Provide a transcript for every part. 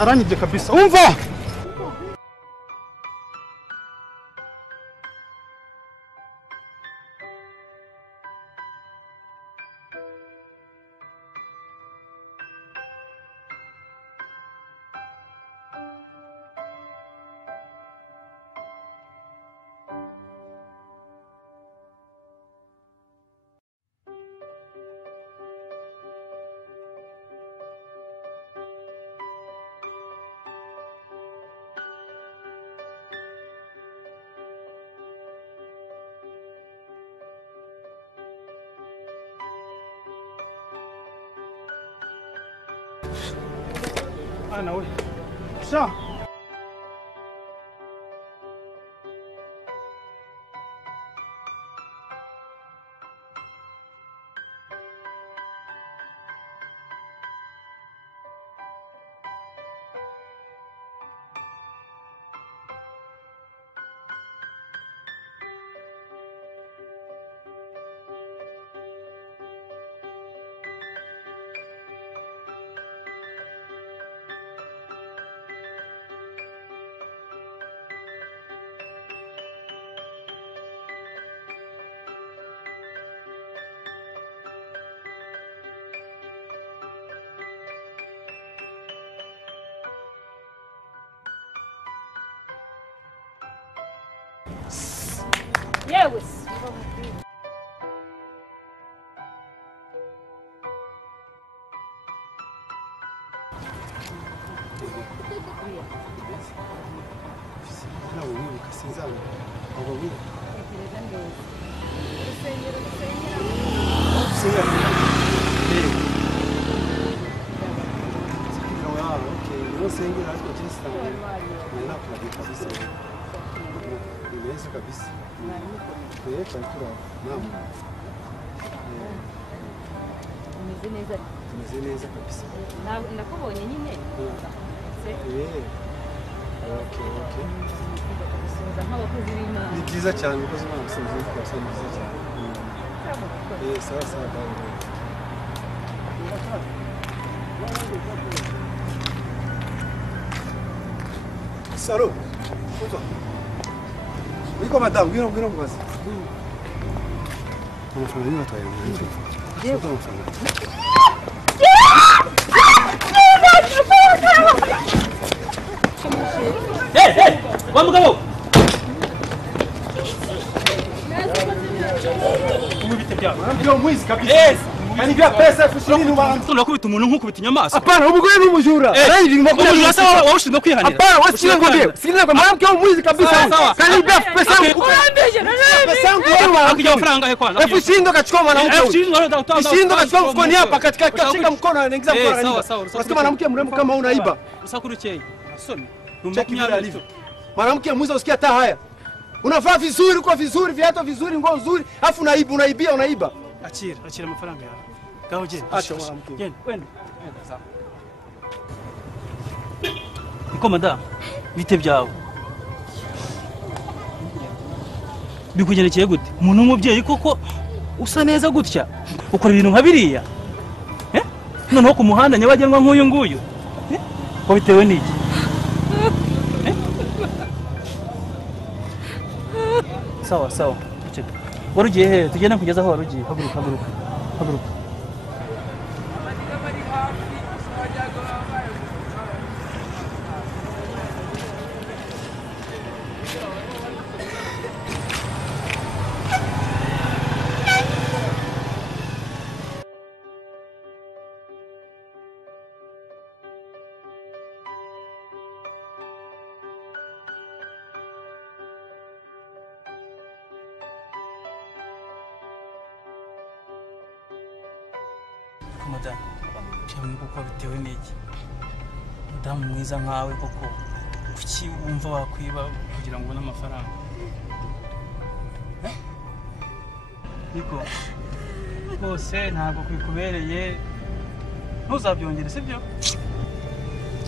aranyibye kabisa umva Ana we. Sha. Yes. kabisa. Chakula naam. Umeze neza kabisa. Ndakubonye nyine. Okay. Nk'abakozi b'Imana. Ni byiza cyane kuko Imana isenze twasa neza cyane. Sawa. Saro. Bonjour. Oui, comme madame, oui, vas-y. On fait une autre. Hey, vamos cá. Como vite piano? Ndio mwizi kabisa. Kanibia pesa fushini numa. Tunakubita umuntu nkukubita inyamaswa. Hapana, ubugwe n'umujura. Arayiri ngakubita. Umujura sawa wawushinzwe kwihanira. Hapana, washinzwe ngombe. Sinina kwa mwanamke mwizi kabisa. Kanibia pesa. Pesa yangu akija franga he kwanza. Efushindo kachukua mwanamke. Efushindo kachukua mfukoni hapa katika kashika mkono anaingiza mkono. Sawa. Unasema mwanamke mrembo kama unaiba. Usakurukeye. Asoni. Mwanamke mwizi usikia taa haya. Unavaa vizuri, uko vizuri, viatu vizuri, nguo nzuri, afu unaiba. Achira amafaranga yawe. Gaho je. Acha mwanamke. Genda, wenda. Sawa. Ikomanda, bite byawe. Bikugerekeye gute? Umuntu w'umubyeyi koko usa neza gutya. Ukora ibintu nka biriya. Noneho ku muhanda nyabagendwa nk'uyu nguyu. Ko bitewe n'iki? Sawa. Warugiye he? Tugenda kugeza aho warugiye. Haguruka. Madame, cyangwa kuko bitewe n'iki? Madame mwiza nkawe koko kuki wumva wakwiba kugira ngo ubone amafaranga? Niko rwose ntabwo kwikubereye ntuzabyongere sibyo?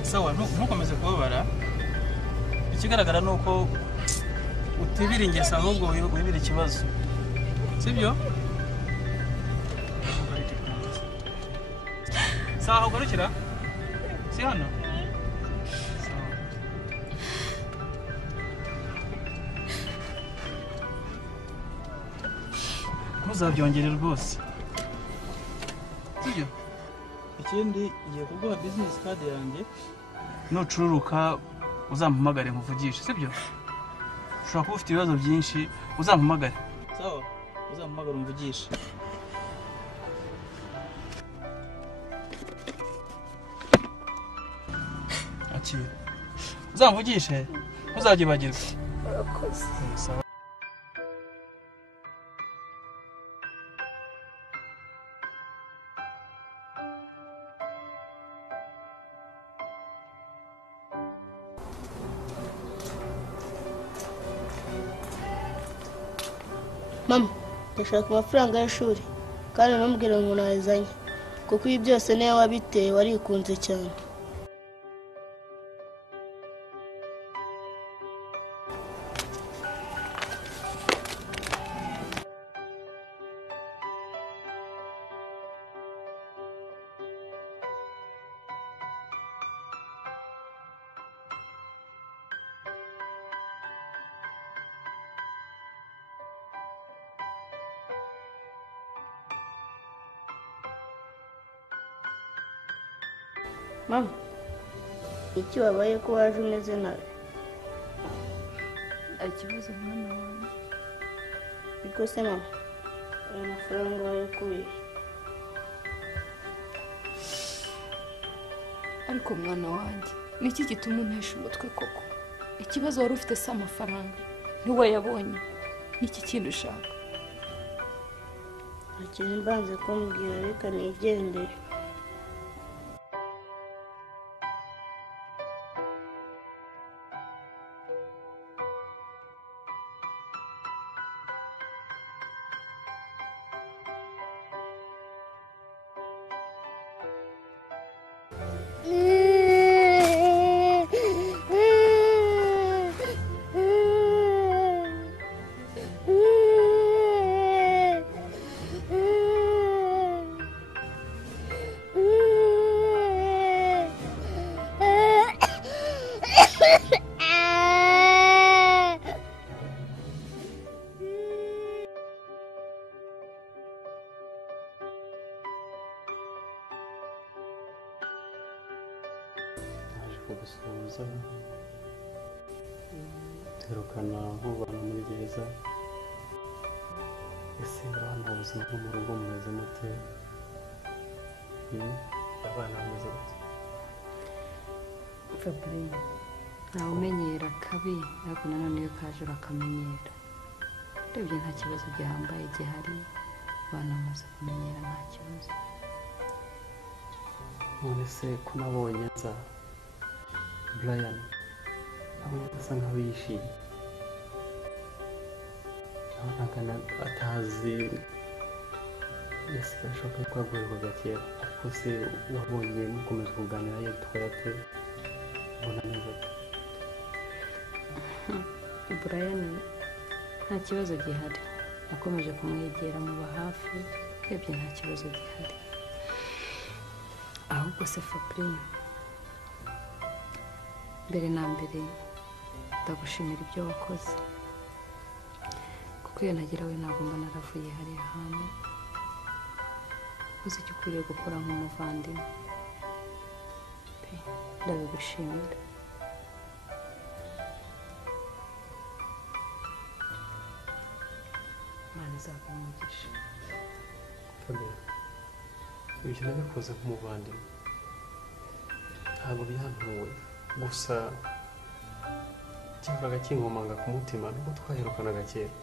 Sawa ntukomeze kubabara. Ikigaragara nuko utibira ingesa ahubwo wibira ikibazo sibyo? Sawa ugarukira? Si hano? ntuzabyongere rwose. Sibyo? Ikindi ngiye kuguha business card yanjye, nucururuka uzampamagare nkuvugishe, sibyo? Ushobora kuba ufite ibibazo byinshi, uzampamagare. Sawa? Uzampamagare umvugishe. Akira. Uzamvugishe? Ntuzagibagirwe. Urakoze. Sawa. Mama, ndashaka amafaranga y'ishuri kandi ntumbwire ngo nayazanye kuko ibi byose niyo wabiteye warikunze cyane. Mama, iki wabaye ko waje umeze nabi? Nta kibazo mwana wanjye. Ariko se mama, aya mafaranga wayakuye? Ariko mwana wanjye, niki gituma untesha umutwe koko? Ikibazo wari ufite si amafaranga, ntiwayabonye. Niki kintu ushaka? Nta kintu mbanze kumbwira, reka nigendere. kugusuhuza duherukana nk'ubana muri gereza. Ese urabona ubuzima bwo mu rugo mumeze mute? Abana bameze gute? Fabrice, ntawe umenyera kabi ariko nanone iyo kaje bakamenyera. Urebye nta kibazo gihambaye gihari, abana bamaze kumenyera nta kibazo. None se ko nabonye nza Brian nabonye asa nkaho yishimye, nabonaga atazi ese birashoboka ko yaguherukaga kera, ariko se wabonye mukomeza kuganira yitwaye ate? ubona neza ate? Brian nta kibazo gihari, nakomeje kumwegera muba hafi, urebye nta kibazo gihari. Ahubwo se Fabrice, mbere na mbere ndagushimira ibyo wakoze, kuko iyo nagira we ntabwo mba naravuye hariya hantu. uzi icyo ukwiriye gukora nk'umuvandimwe, ndabigushimira. Imana izaguha umugisha. Ibyo nabikoze nk'umuvandimwe, ntabwo byantuwe, gusa cyahoraga kinkomanga ku mutima nubwo twaherukanaga kera.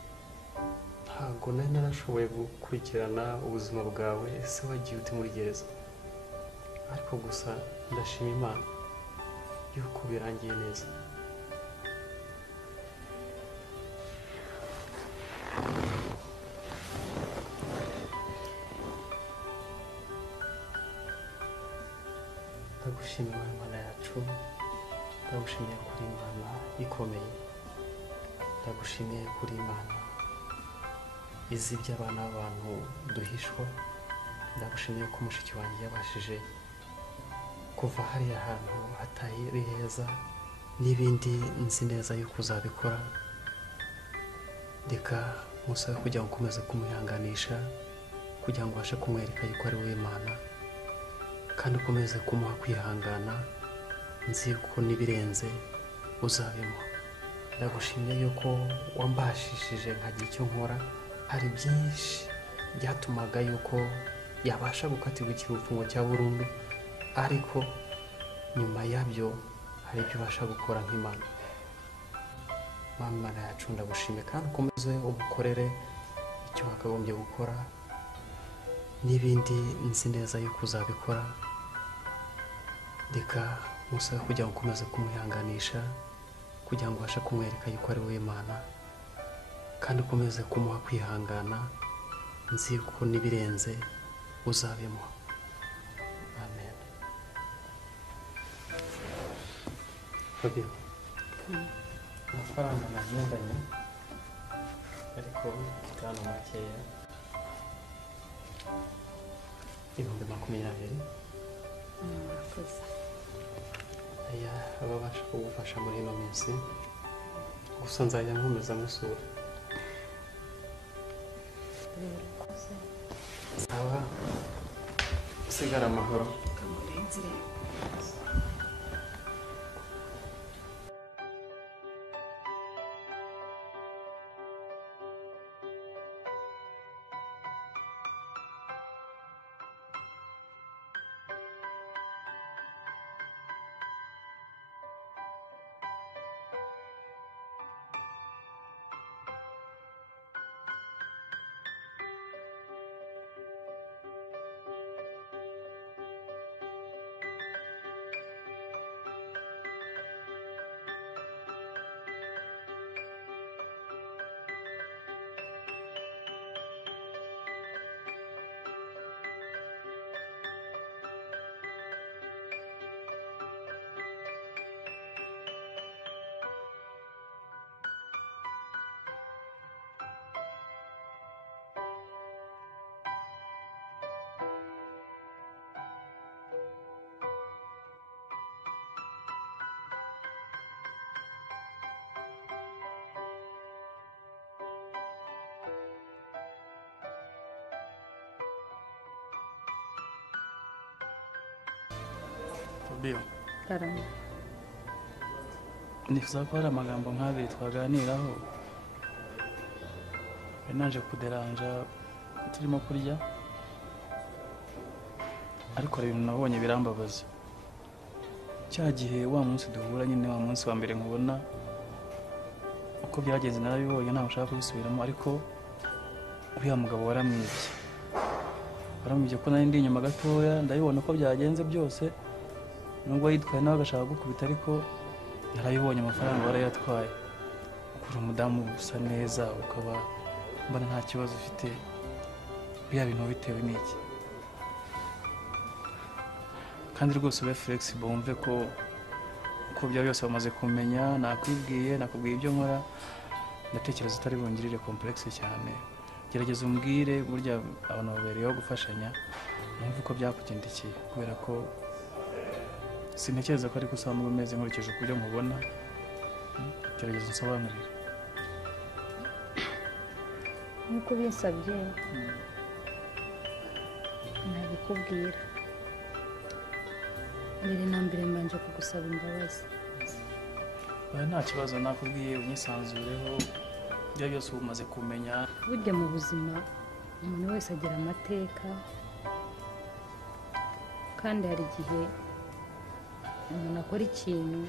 Ntabwo nari narashoboye gukurikirana ubuzima bwawe, ese wagiye ute muri gereza? Ariko gusa ndashima Imana yuko birangiye neza. Ndagushimiye Imana yacu, ndagushimiye kuri Imana ikomeye, ndagushimiye kuri Imana izi iby'abana b'abantu duhishwa. Ndagushimiye ko mushiki wanjye yabashije kuva hariya hantu hatari heza, n'ibindi nzi neza yuko uzabikora. Reka musabe kugira ngo ukomeze kumuhanganisha kugira ngo ubashe kumwereka yuko ari wowe Mana kandi ukomeze kumuha kwihangana nzi ko n'ibirenze uzabemo. Ndagushimye yuko wambashishije nkagira icyo nkora, hari byinshi byatumaga yuko yabasha gukatirwa ikirufungo cya burundu, ariko nyuma yabyo hari ibyo ubasha gukora nk'Imana. Mana yacu ndagushimye kandi ukomeze umukorere icyo wakagombye gukora n'ibindi nzi neza yuko uzabikora. Reka musabe kugira ngo ukomeze kumuhanganisha kugira ngo ubashe kumwereka yuko ari wowe Mana kandi ukomeze kumuha kwihangana nzi ko n'ibirenze uzabemo. Amen. Fabio, amafaranga nagendanye ariko itanu makeya, 20,000. Murakoze. Aya ababasha kugufasha muri ino minsi, gusa nzajya nkomeza musura. Sawa, usigara amahoro. Fabio, Karama. nifuza ko hari amagambo nk'abiri twaganiraho. Naje kuderanja turimo kurya, ariko hari ibintu nabonye birambabaza. Cya gihe wa munsi duhura nyine, wa munsi wa mbere nkubona, uko byagenze narabibonye ntabwo nshaka kubisubiramo, ariko uriya mugabo waramwibye ko nari ndi inyuma gatoya, ndabibona uko byagenze byose, nubwo yitwaye nawe agashaka gukubita, ariko narabibonye amafaranga warayatwaye. Ukuri umudamu usa neza, ukaba mbona nta kibazo ufite, biriya bintu bitewe n'iki? Kandi rwose ube flexible, wumve ko uko byaba byose bamaze kumenya, nakubwiye ibyo nkora, ndatekereza utari bungirire complexe cyane. Gerageza umbwire, burya abantu babereyeho gufashanya, numve uko byakugendekeye, kubera ko sintekereza ko ariko usanzwe umeze nkurikije uko byo mubona. Gerageza unsobanurire. Nk'uko binsabye nabikubwira. Mbere na mbere mbanje kugusaba imbabazi. Nta kibazo, nakubwiye unyisanzureho, ibyo byose uba umaze kumenya. Burya mu buzima umuntu wese agira amateka, kandi hari igihe umuntu akora ikintu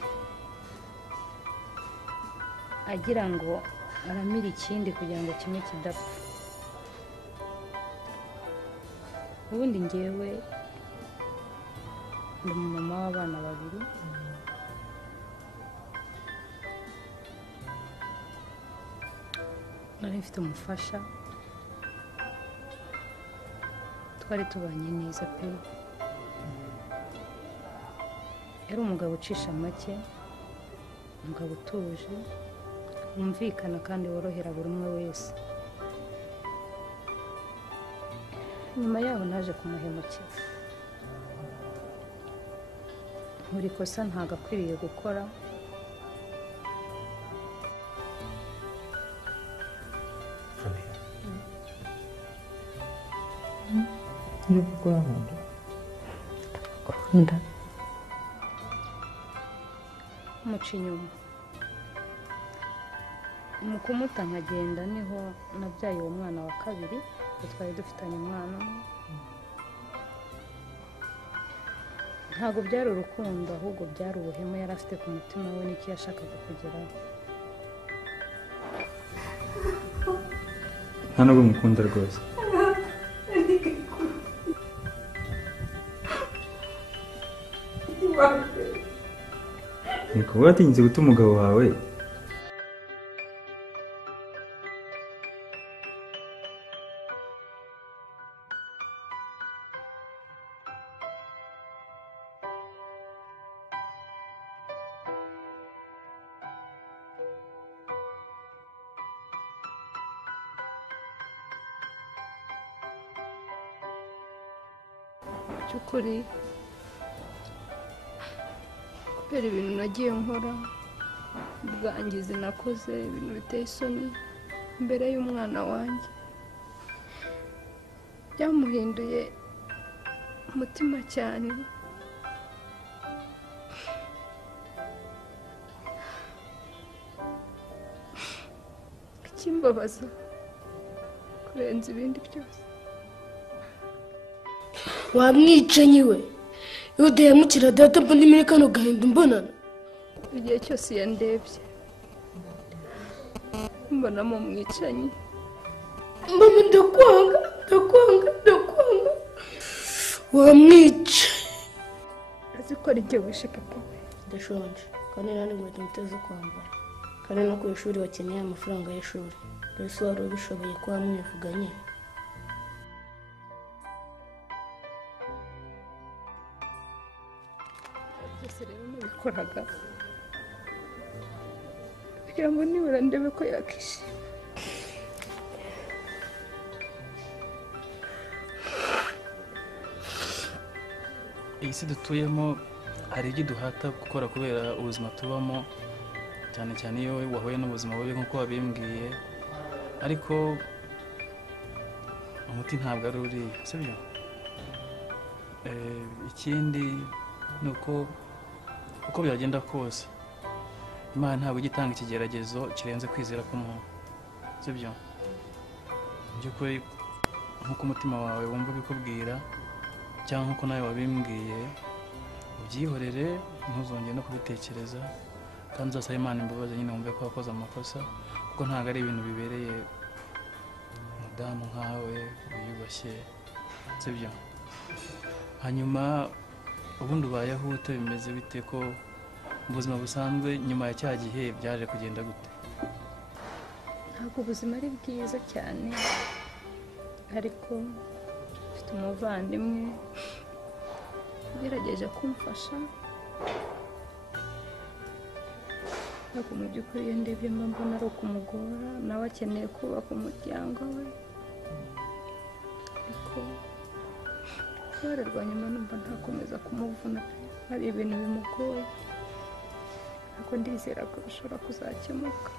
agira ngo aramire ikindi kugira ngo kimwe kidapfa. Ubundi njyewe ndi umumama w'abana 2, nari mfite umufasha, twari tubanye neza pe. Yari umugabo ucisha make, umugabo utuje, wumvikana kandi worohera buri umwe wese. Nyuma yaho naje kumuhemukira. Buri kosa ntago akwiriye gukora. Fabio, niba urankunda ndagukunda muca inyuma mu kumuta nkagenda niho nabyaye uwo mwana wa kabiri twari dufitanye umwana umwe ntabwo byari urukundo ahubwo byari ubuhemu yari afite ku mutima we n'icyo yashakaga kugeraho nta nubwo mukunda rwose niko watinyutse guta umugabo wawe by'ukuri kubera ibintu nagiye nkora ubwangizi nakoze ibintu biteye isoni imbere y'umwana wanjye byamuhinduye umutima cyane ikimbabaza kurenza ibindi byose wamwicanyi we iyo udahemukira data mbona muri kano gahinda mbonana igihe cyose iyo ndebye mbonamo umwicanyi mama ndakwanga wamwica azi ko ari igihe wishe papa we ndashonje kandi nta n'inkweto mfite zo kwambara kandi no ku ishuri bakeneye amafaranga y'ishuri mbese wari ubishoboye ko wamwivuganye byose rero nabikoraga kugira ngo nibura ndebe ko yakishima iyi si dutuyemo hari ibyo duhata gukora kubera ubuzima tubamo cyane cyane iyo wahuye n'ubuzima bubi nk'uko wabimbwiye ariko umuti ntabwo ari uriya sibyo ikindi ni uko byagenda kose Imana ntabwo ijya itanga ikigeragezo kirenze kwizera k'umuntu sibyo by'ukuri nk'uko umutima wawe wumva ubikubwira cyangwa nk'uko nawe wabimbwiye ubyihorere ntuzongere no kubitekereza kandi uzasabe Imana imbabazi nyine wumve ko wakoze amakosa kuko ntabwo ari ibintu bibereye umudamu nkawe wiyubashye sibyo hanyuma ubundi ubayeho ute bimeze bite ko mu buzima busanzwe nyuma ya cya gihe byaje kugenda gute ntabwo ubuzima ari bwiza cyane ariko mfite umuvandimwe ugerageje kumfasha ariko mu by'ukuri iyo ndebye mba mbona ari ukumugora nawe akeneye kubaka umuryango we ariko uruhare rwa nyuma numva ntakomeza kumuvuna hari ibintu bimugoye ariko ndizera ko bishobora kuzakemuka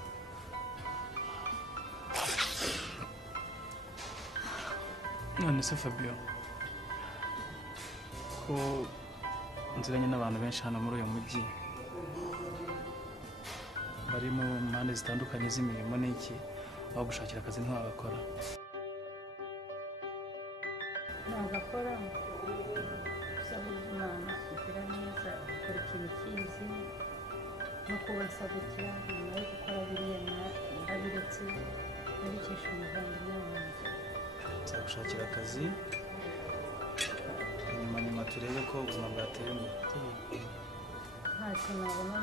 none se Fabio ko nziranye n'abantu benshi hano muri uyu mujyi bari mu mpande zitandukanye z'imirimo n'iki aho gushakira akazi ntiwagakora nagakora gusaba Imana kugira neza gukora ikintu cyiza no kubasabukira nyuma yo gukora biriya ndabiretse nabikesha umuvandimwe wanjye nzagushakira akazi nyuma turebe ko ubuzima bwatera imbere ntacyo nabona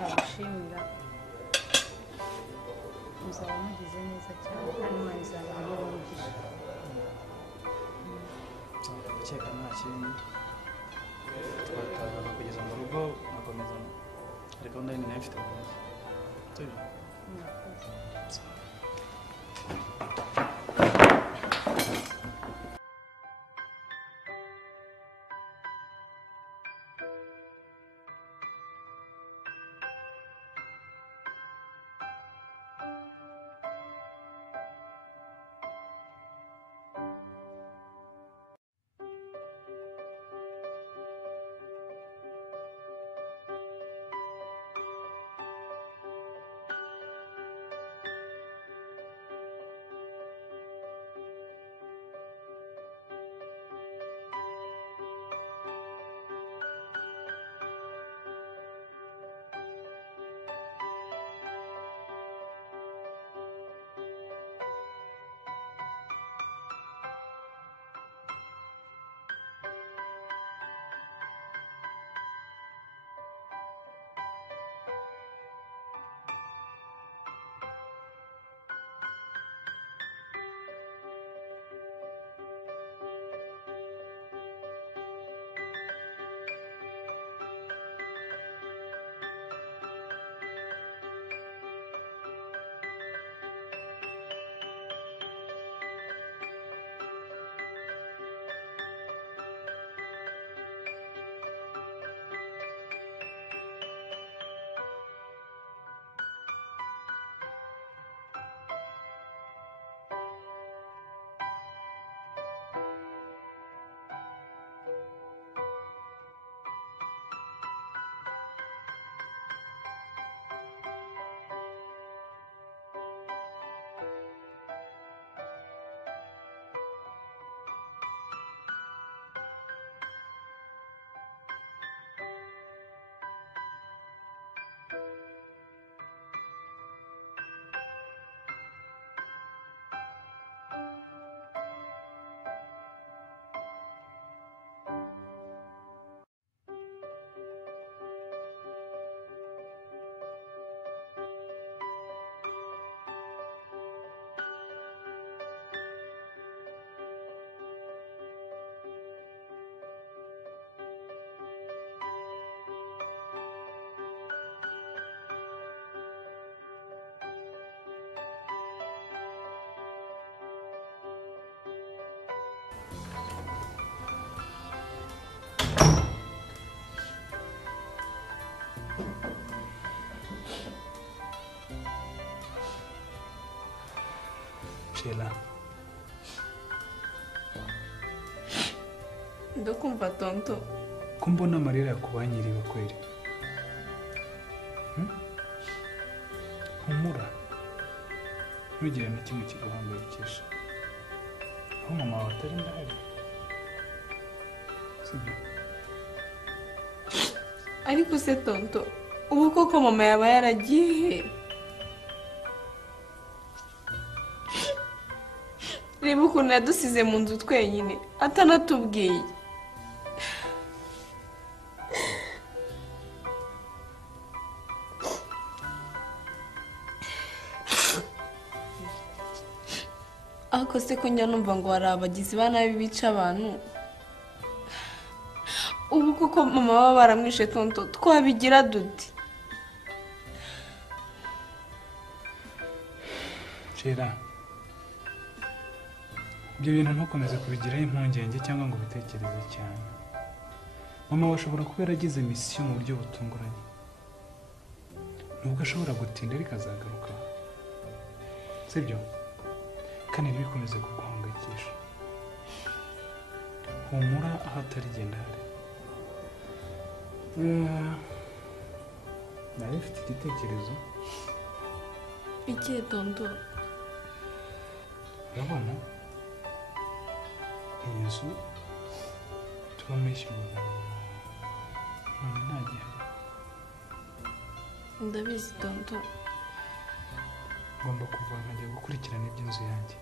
nagushimira muzaba mugize neza cyane kandi Imana izabana n'umugisha ndakeka nta kindi twataha kugeza mu rugo nkakomeza hari gahunda yindi nayo mfite mu rugo Shela, ndakumva tonto. ko mbona amarira yakubanyiriwe kweri. Humura, ntugire na kimwe kiguhangayikisha. Aho mama wawe atari ndahari, sibyo? Ariko se tonto, ubu koko mama yaba yaragiye? Reba ukuntu yadusize mu nzu twenyine atanatubwiye. Ako se ko njya numva ngo hari abagizi ba nabi bica abantu. Ubu koko mama baba baramwishe tonto, twabigira dute? Shela, ibyo bintu ntukomeze kubigiraho impungenge cyangwa ngo ubitekereze cyane. Mama we ashobora kuba yaragize misiyo mu buryo butunguranye. Nubwo ashobora gutinda ariko azagaruka, sibyo? Kandi ntibikomeze kuguhangayikisha. Humura aho atari genda hari. Nari mfite igitekerezo. Ikihe tonto? Urabona iyi nzu tubamo yishyurwa none ntagihari. Ndabizi tonto. Ngomba kuva nkajya gukurikirana iby'inzu yanjye.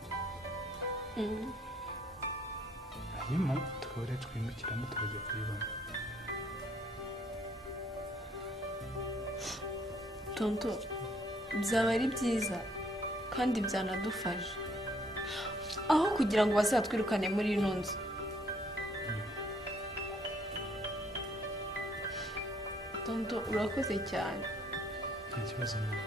Hanyuma tukaba rero twimukiramo tukajya kuyibamo. Tonto, byaba ari byiza kandi byanadufasha, aho kugira ngo bazatwirukane muri ino nzu. Tonto, urakoze cyane. Nta kibazo mama.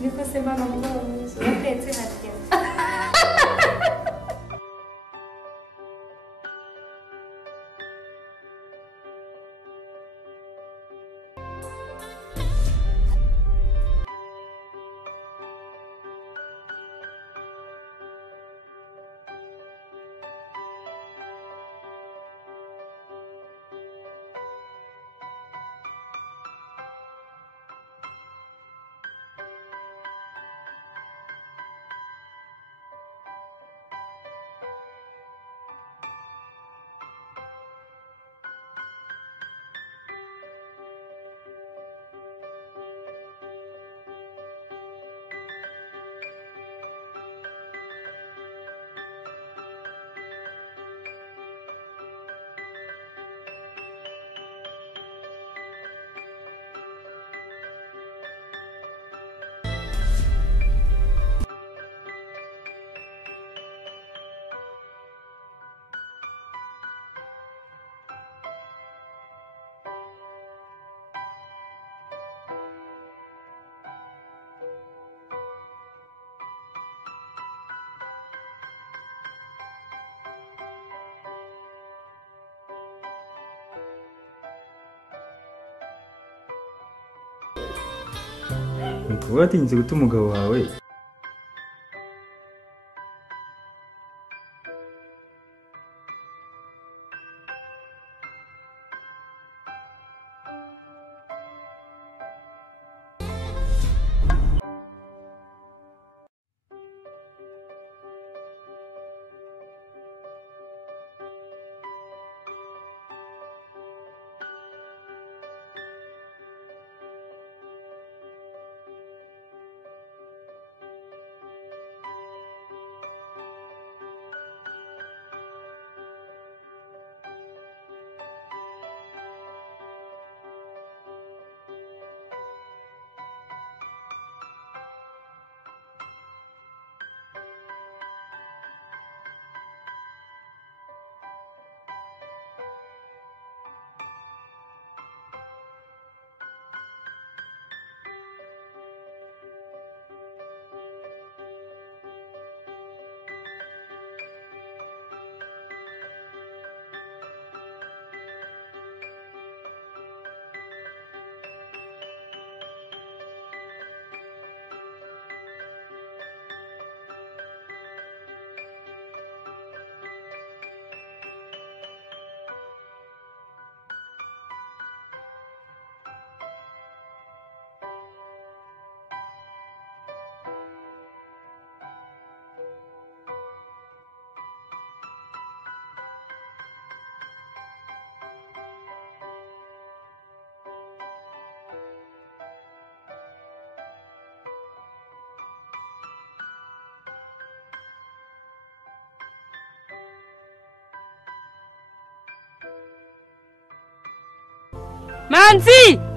niko se mama mwiza uratetse harya Nuko watinze guta umugabo wawe Manzi!